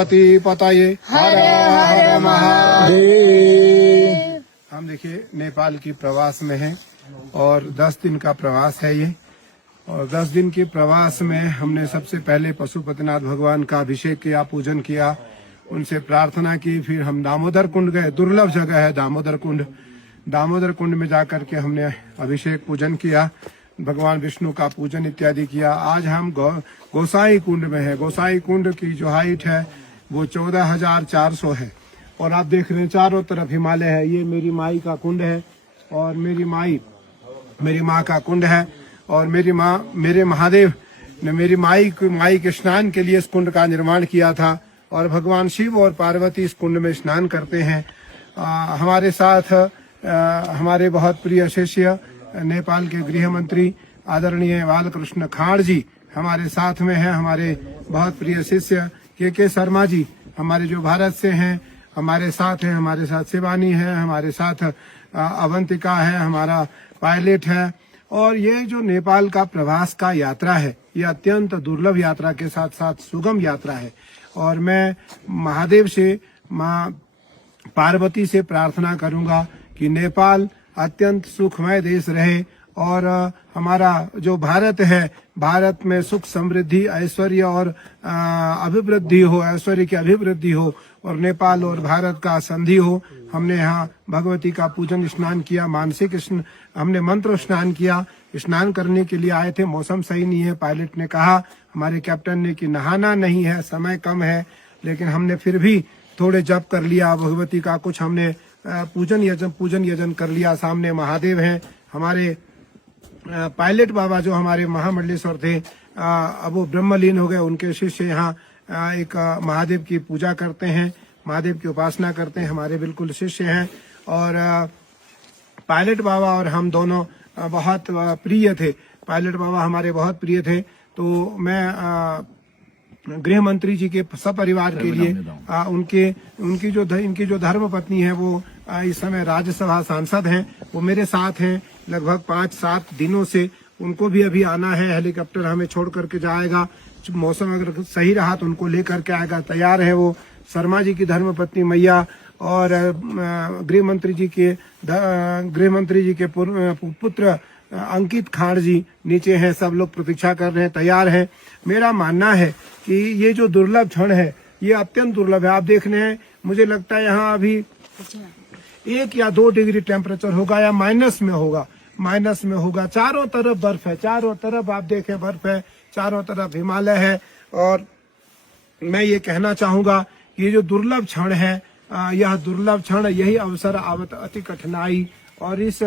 पताये हर हर महादेव। हम देखिए नेपाल की प्रवास में हैं और 10 दिन का प्रवास है ये। और 10 दिन के प्रवास में हमने सबसे पहले पशुपतिनाथ भगवान का अभिषेक किया, पूजन किया, उनसे प्रार्थना की। फिर हम दामोदर कुंड गए, दुर्लभ जगह है दामोदर कुंड। दामोदर कुंड में जाकर के हमने अभिषेक पूजन किया, भगवान विष्णु का पूजन इत्यादि किया। आज हम गोसाई कुंड में है। गोसाई कुंड की जो हाइट है वो 14,400 है और आप देख रहे हैं चारों तरफ हिमालय है। ये मेरी माई का कुंड है और मेरी माँ का कुंड है और मेरे महादेव ने मेरी माई के स्नान के लिए इस कुंड का निर्माण किया था और भगवान शिव और पार्वती इस कुंड में स्नान करते हैं। हमारे साथ हमारे बहुत प्रिय शिष्य नेपाल के गृह मंत्री आदरणीय बालकृष्ण खाड़ जी हमारे साथ में हैं। हमारे बहुत प्रिय शिष्य के शर्मा जी हमारे जो भारत से हैं हमारे साथ हैं। हमारे साथ शिवानी है, हमारे साथ अवंतिका है, हमारा पायलट है। और ये जो नेपाल का प्रवास का यात्रा है ये अत्यंत दुर्लभ यात्रा के साथ साथ सुगम यात्रा है। और मैं महादेव से, माँ पार्वती से प्रार्थना करूंगा कि नेपाल अत्यंत सुखमय देश रहे और हमारा जो भारत है, भारत में सुख समृद्धि ऐश्वर्य और अभिवृद्धि हो, ऐश्वर्य की अभिवृद्धि हो और नेपाल और भारत का संधि हो। हमने यहाँ भगवती का पूजन स्नान किया, मानसिक हमने मंत्र स्नान किया। स्नान करने के लिए आए थे, मौसम सही नहीं है। पायलट ने कहा, हमारे कैप्टन ने, कि नहाना नहीं है, समय कम है, लेकिन हमने फिर भी थोड़े जप कर लिया भगवती का। कुछ हमने पूजन यजन कर लिया। सामने महादेव हैं। हमारे पायलट बाबा जो हमारे महामंडलेश्वर थे, अब वो ब्रह्मलीन हो गए। उनके शिष्य यहाँ एक महादेव की पूजा करते हैं, महादेव की उपासना करते हैं, हमारे बिल्कुल शिष्य हैं। और पायलट बाबा और हम दोनों बहुत प्रिय थे। पायलट बाबा हमारे बहुत प्रिय थे। तो मैं गृह मंत्री जी के सपरिवार के लिए इनकी जो धर्म पत्नी है वो इस समय राज्यसभा सांसद हैं, वो मेरे साथ हैं लगभग 5-7 दिनों से। उनको भी अभी आना है, हेलीकॉप्टर हमें छोड़ करके जाएगा। मौसम अगर सही रहा तो उनको लेकर के आएगा, तैयार है वो। शर्मा जी की धर्म पत्नी मैया और गृह मंत्री जी के पुत्र अंकित खाड़ जी नीचे हैं। सब लोग प्रतीक्षा कर रहे हैं, तैयार हैं। मेरा मानना है कि ये जो दुर्लभ क्षण है ये अत्यंत दुर्लभ है। आप देख रहे हैं, मुझे लगता है यहाँ अभी 1 या 2 डिग्री टेम्परेचर होगा या माइनस में होगा। चारों तरफ बर्फ है, चारों तरफ आप देखें बर्फ है, चारों तरफ हिमालय है। और मैं ये कहना चाहूंगा ये जो दुर्लभ क्षण है, यह दुर्लभ क्षण, यही अवसर आवत अति कठिनाई। और इस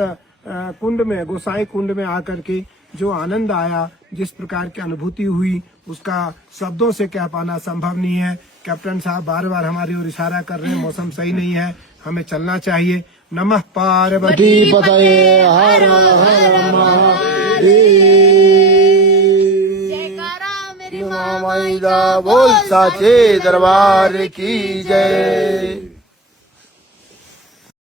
कुंड में, गोसाई कुंड में आकर के जो आनंद आया, जिस प्रकार की अनुभूति हुई, उसका शब्दों से कह पाना संभव नहीं है। कैप्टन साहब बार बार हमारी ओर इशारा कर रहे हैं, मौसम सही नहीं है, हमें चलना चाहिए। नमः पार्वती पतये हर हर महादेव। जयकारा मेरी बोल साचे दरबार की जय।